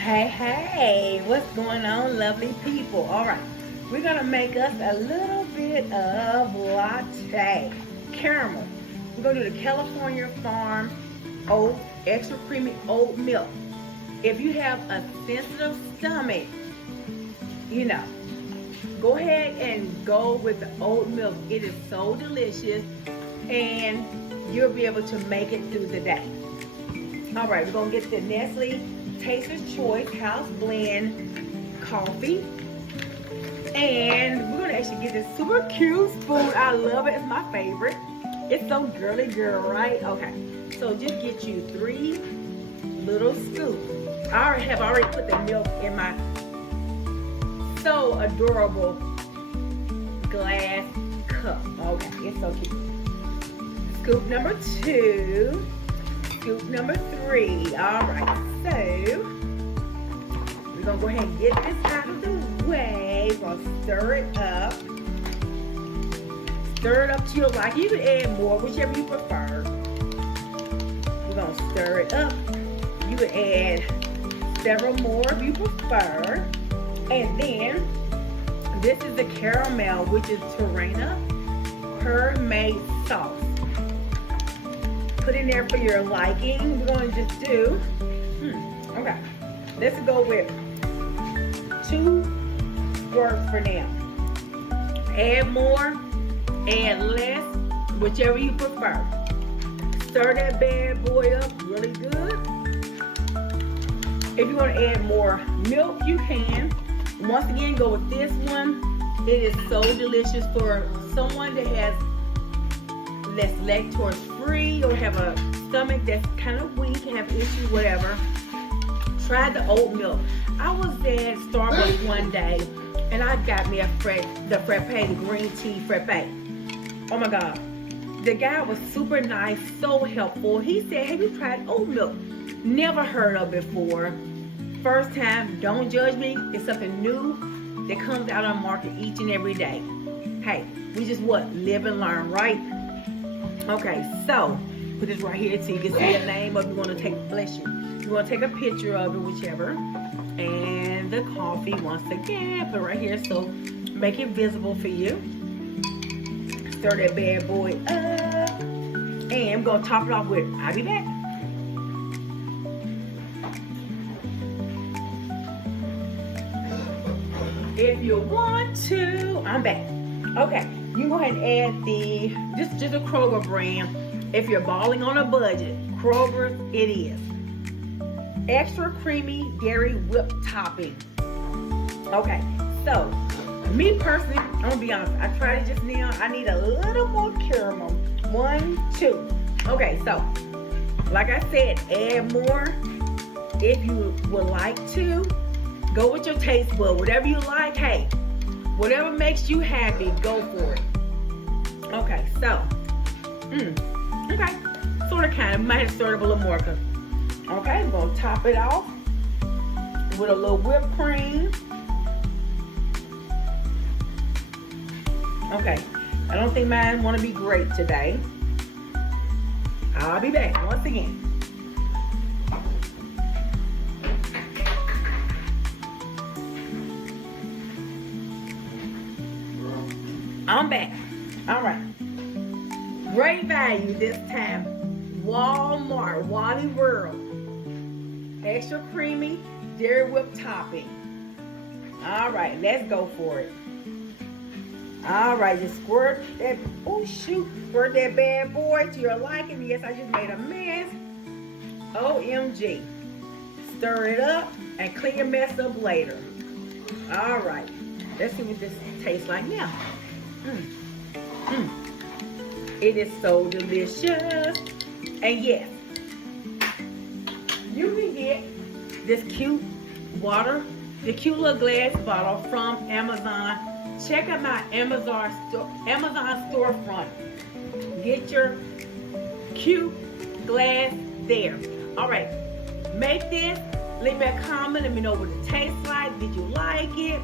Hey, what's going on, lovely people? All right, we're gonna make us a little bit of latte caramel. We're gonna do the California Farm oat, extra creamy oat milk. If you have a sensitive stomach, go ahead and go with the oat milk. It is so delicious and you'll be able to make it through the day. All right, we're gonna get the Nestle Taster's Choice House Blend Coffee. And we're gonna actually get this super cute spoon. I love it, it's my favorite. It's so girly girl, right? Okay, so just get you 3 little scoops. I have already put the milk in my so adorable glass cup. Okay, it's so cute. Scoop number 2. Scoop number 3. All right, so we're gonna go ahead and get this out of the way. We're gonna stir it up. Stir it up to your liking. You can add more, whichever you prefer. We're gonna stir it up. You can add several more if you prefer. And then this is the caramel, which is Torrena her-made sauce. Put in there for your liking. We're going to just do, okay, let's go with 2 squirts for now. Add more, add less, whichever you prefer. Stir that bad boy up really good. If you want to add more milk, you can. Once again, go with this one. It is so delicious for someone that has that's lactose free or have a stomach that's kind of weak, have issues, whatever. Try the oat milk. I was at Starbucks one day and I got me the frappe, the green tea frappe. Oh my God. The guy was super nice, so helpful. He said, have you tried oat milk? Never heard of before. First time, don't judge me. It's something new that comes out on the market each and every day. Hey, we just live and learn, right? Okay, so put this right here so you can see the name of it. You want to take, bless you. You want to take a picture of it, whichever. And the coffee, once again, put it right here so make it visible for you. Stir that bad boy up. And I'm going to top it off with, I'll be back. If you want to, I'm back. Okay, you go ahead and add the, just a Kroger brand. If you're balling on a budget, Kroger it is. Extra creamy dairy whipped topping. Okay, so me personally, I'm gonna be honest, I tried it just now. I need a little more caramel. 1, 2. Okay, so like I said, add more if you would like to. Go with your taste bud, whatever you like. Hey, whatever makes you happy, go for it. Okay, so, okay, sort of kind of, might have stirred up a little more. Okay, we're gonna top it off with a little whipped cream. Okay, I don't think mine want to be great today. I'll be back once again. I'm back. All right. Great value this time. Walmart, Wally World. Extra creamy dairy whipped topping. All right, let's go for it. All right, just squirt that, squirt that bad boy to your liking. Yes, I just made a mess. OMG. Stir it up and clean your mess up later. All right, let's see what this tastes like now. It is so delicious. And yes, you can get this cute water, the cute little glass bottle from Amazon. Check out my Amazon storefront. Get your cute glass there. All right, make this. Leave me a comment. Let me know what it tastes like. Did you like it?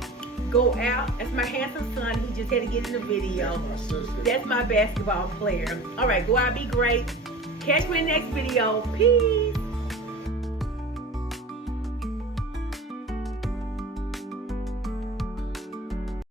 Go out. That's my handsome son. He just had to get in the video. That's my basketball player. All right, go out, be great. Catch me in the next video. Peace.